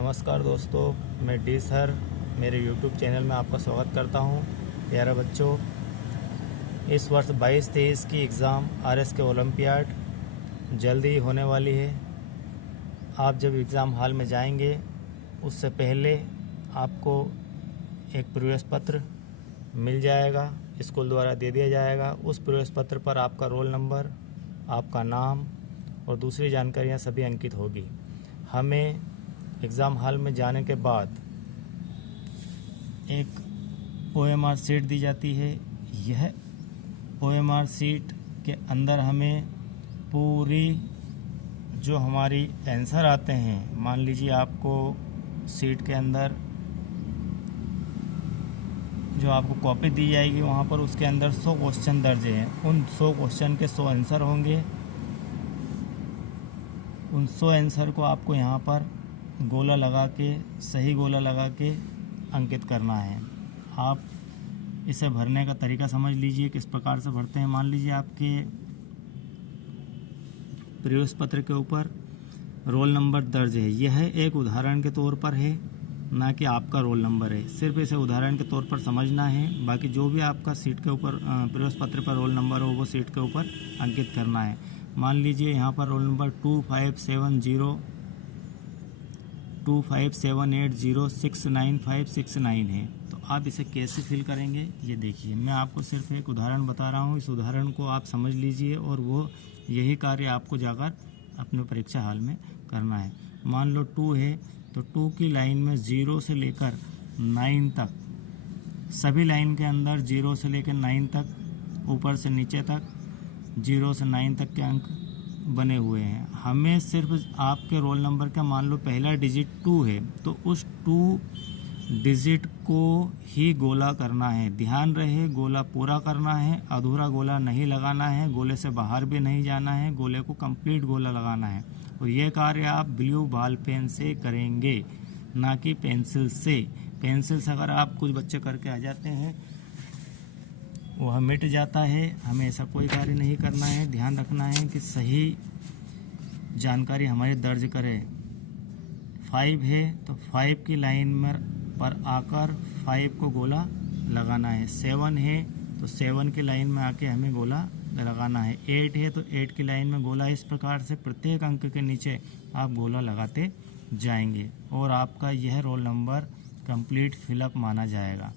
नमस्कार दोस्तों, मैं डी सर मेरे यूट्यूब चैनल में आपका स्वागत करता हूं। प्यारे बच्चों, इस वर्ष 22-23 की एग्ज़ाम आरएस के ओलंपियाड जल्दी ही होने वाली है। आप जब एग्ज़ाम हॉल में जाएंगे उससे पहले आपको एक प्रवेश पत्र मिल जाएगा, स्कूल द्वारा दे दिया जाएगा। उस प्रवेश पत्र पर आपका रोल नंबर, आपका नाम और दूसरी जानकारियां सभी अंकित होगी। हमें एग्ज़ाम हॉल में जाने के बाद एक OMR शीट दी जाती है। यह OMR शीट के अंदर हमें पूरी जो हमारी आंसर आते हैं, मान लीजिए आपको शीट के अंदर जो आपको कॉपी दी जाएगी वहाँ पर उसके अंदर 100 क्वेश्चन दर्ज हैं। उन 100 क्वेश्चन के 100 आंसर होंगे। उन 100 आंसर को आपको यहाँ पर गोला लगा के, सही गोला लगा के अंकित करना है। आप इसे भरने का तरीका समझ लीजिए किस प्रकार से भरते हैं। मान लीजिए आपके प्रवेश पत्र के ऊपर रोल नंबर दर्ज है। यह एक उदाहरण के तौर पर है, ना कि आपका रोल नंबर है। सिर्फ इसे उदाहरण के तौर पर समझना है। बाकी जो भी आपका सीट के ऊपर प्रवेश पत्र पर रोल नंबर हो वो सीट के ऊपर अंकित करना है। मान लीजिए यहाँ पर रोल नंबर 2578069569 है। तो आप इसे कैसे फिल करेंगे ये देखिए। मैं आपको सिर्फ एक उदाहरण बता रहा हूँ, इस उदाहरण को आप समझ लीजिए और वो यही कार्य आपको जाकर अपने परीक्षा हॉल में करना है। मान लो 2 है तो 2 की लाइन में 0 से लेकर 9 तक, सभी लाइन के अंदर 0 से लेकर 9 तक, ऊपर से नीचे तक 0 से 9 तक के अंक बने हुए हैं। हमें सिर्फ आपके रोल नंबर का मान लो पहला डिजिट 2 है तो उस 2 डिजिट को ही गोला करना है। ध्यान रहे, गोला पूरा करना है, अधूरा गोला नहीं लगाना है, गोले से बाहर भी नहीं जाना है, गोले को कंप्लीट गोला लगाना है। और यह कार्य आप ब्लू बॉल पेन से करेंगे, ना कि पेंसिल से। पेंसिल से अगर आप कुछ बच्चे करके आ जाते हैं वह मिट जाता है। हमें ऐसा कोई कार्य नहीं करना है। ध्यान रखना है कि सही जानकारी हमारी दर्ज करें। 5 है तो 5 की लाइन में पर आकर 5 को गोला लगाना है। 7 है तो 7 की लाइन में आके हमें गोला लगाना है। 8 है तो 8 की लाइन में गोला। इस प्रकार से प्रत्येक अंक के नीचे आप गोला लगाते जाएंगे और आपका यह रोल नंबर कंप्लीट फिलअप माना जाएगा।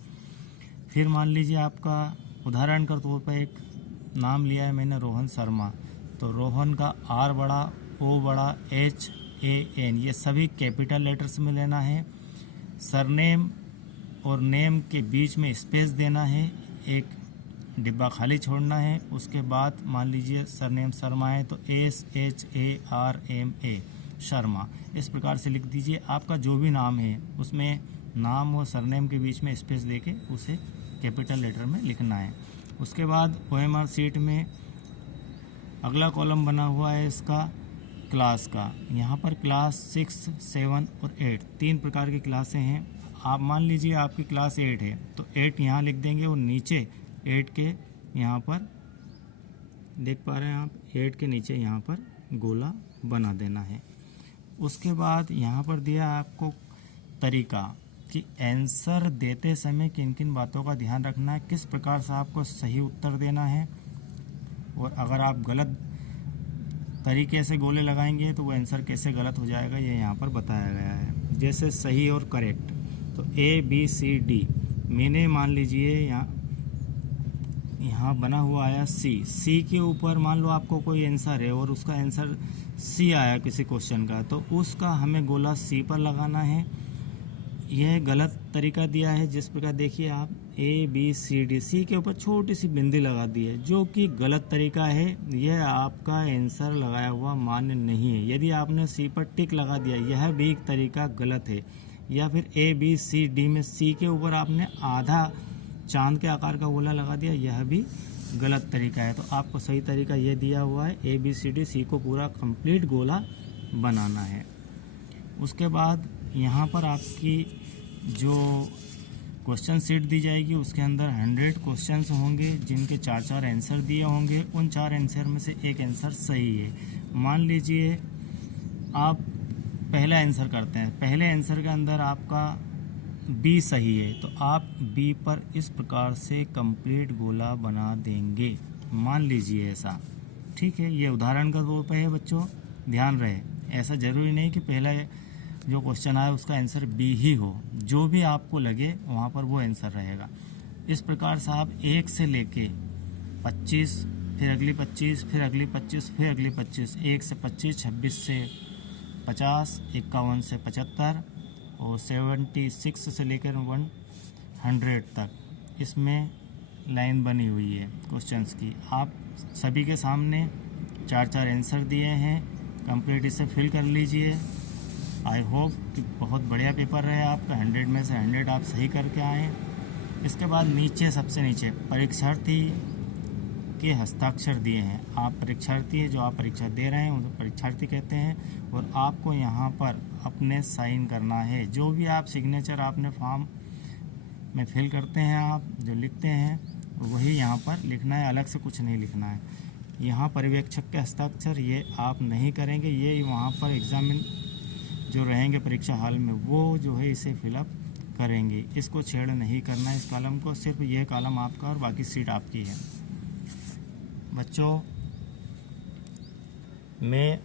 फिर मान लीजिए आपका उदाहरण के तौर पर एक नाम लिया है मैंने, रोहन शर्मा। तो रोहन का R बड़ा, O बड़ा, HAN ये सभी कैपिटल लेटर्स में लेना है। सरनेम और नेम के बीच में स्पेस देना है, एक डिब्बा खाली छोड़ना है। उसके बाद मान लीजिए सरनेम शर्मा है तो SHARMA शर्मा। इस प्रकार से लिख दीजिए। आपका जो भी नाम है उसमें नाम और सरनेम के बीच में स्पेस देके उसे कैपिटल लेटर में लिखना है। उसके बाद OMR शीट में अगला कॉलम बना हुआ है इसका क्लास का। यहाँ पर क्लास 6, 7 और 8 3 प्रकार की क्लासें हैं। आप मान लीजिए आपकी क्लास 8 है तो 8 यहाँ लिख देंगे और नीचे 8 के यहाँ पर देख पा रहे हैं आप, 8 के नीचे यहाँ पर गोला बना देना है। उसके बाद यहाँ पर दिया आपको तरीका कि आंसर देते समय किन किन बातों का ध्यान रखना है, किस प्रकार से आपको सही उत्तर देना है। और अगर आप गलत तरीके से गोले लगाएंगे तो वो आंसर कैसे गलत हो जाएगा ये यहाँ पर बताया गया है। जैसे सही और करेक्ट तो ABCD, मैंने मान लीजिए यहाँ बना हुआ आया C के ऊपर मान लो आपको कोई आंसर है और उसका आंसर C आया किसी क्वेश्चन का, तो उसका हमें गोला C पर लगाना है। यह गलत तरीका दिया है। जिस प्रकार देखिए आप ABCD, C के ऊपर छोटी सी बिंदी लगा दी है जो कि गलत तरीका है। यह आपका आंसर लगाया हुआ मान्य नहीं है। यदि आपने C पर टिक लगा दिया यह भी एक तरीका गलत है। या फिर ABCD में C के ऊपर आपने आधा चांद के आकार का गोला लगा दिया, यह भी गलत तरीका है। तो आपको सही तरीका यह दिया हुआ है, ABCD C को पूरा कंप्लीट गोला बनाना है। उसके बाद यहाँ पर आपकी जो क्वेश्चन सीट दी जाएगी उसके अंदर 100 क्वेश्चंस होंगे जिनके 4-4 आंसर दिए होंगे। उन 4 आंसर में से एक आंसर सही है। मान लीजिए आप पहला आंसर करते हैं। पहले आंसर के अंदर आपका बी सही है, तो आप बी पर इस प्रकार से कंप्लीट गोला बना देंगे। मान लीजिए ऐसा, ठीक है। ये उदाहरण के तौर पे है बच्चों, ध्यान रहे। ऐसा ज़रूरी नहीं कि पहला जो क्वेश्चन आया उसका आंसर बी ही हो, जो भी आपको लगे वहाँ पर वो आंसर रहेगा। इस प्रकार से आप 1 से लेके 25, फिर अगली 25, फिर अगली 25, फिर अगली 25, 1 से 25, 26 से 50, 51 से 75 और 76 से लेकर 100 तक इसमें लाइन बनी हुई है क्वेश्चंस की। आप सभी के सामने 4-4 आंसर दिए हैं, कंप्लीट इसे फिल कर लीजिए। आई होप कि बहुत बढ़िया पेपर रहे आपका, 100 में से 100 आप सही करके आएँ। इसके बाद नीचे, सबसे नीचे परीक्षार्थी के हस्ताक्षर दिए हैं। आप परीक्षार्थी, जो आप परीक्षा दे रहे हैं उनको परीक्षार्थी कहते हैं, और आपको यहाँ पर अपने साइन करना है। जो भी आप सिग्नेचर आपने फॉर्म में फिल करते हैं, आप जो लिखते हैं वही यहाँ पर लिखना है, अलग से कुछ नहीं लिखना है। यहाँ पर्यवेक्षक के हस्ताक्षर ये आप नहीं करेंगे, ये वहाँ पर एग्जामिन जो रहेंगे परीक्षा हॉल में वो जो है इसे फिलअप करेंगे। इसको छेड़ नहीं करना है इस कॉलम को, सिर्फ ये कॉलम आपका और बाकी सीट आपकी है। बच्चों, मैं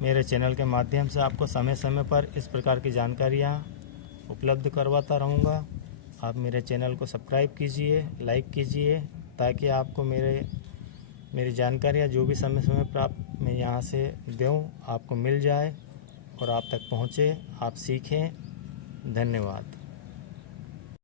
मेरे चैनल के माध्यम से आपको समय समय पर इस प्रकार की जानकारियाँ उपलब्ध करवाता रहूँगा। आप मेरे चैनल को सब्सक्राइब कीजिए, लाइक कीजिए, ताकि आपको मेरी जानकारियाँ जो भी समय समय पर आप मैं यहाँ से दूँ आपको मिल जाए और आप तक पहुँचे, आप सीखें। धन्यवाद।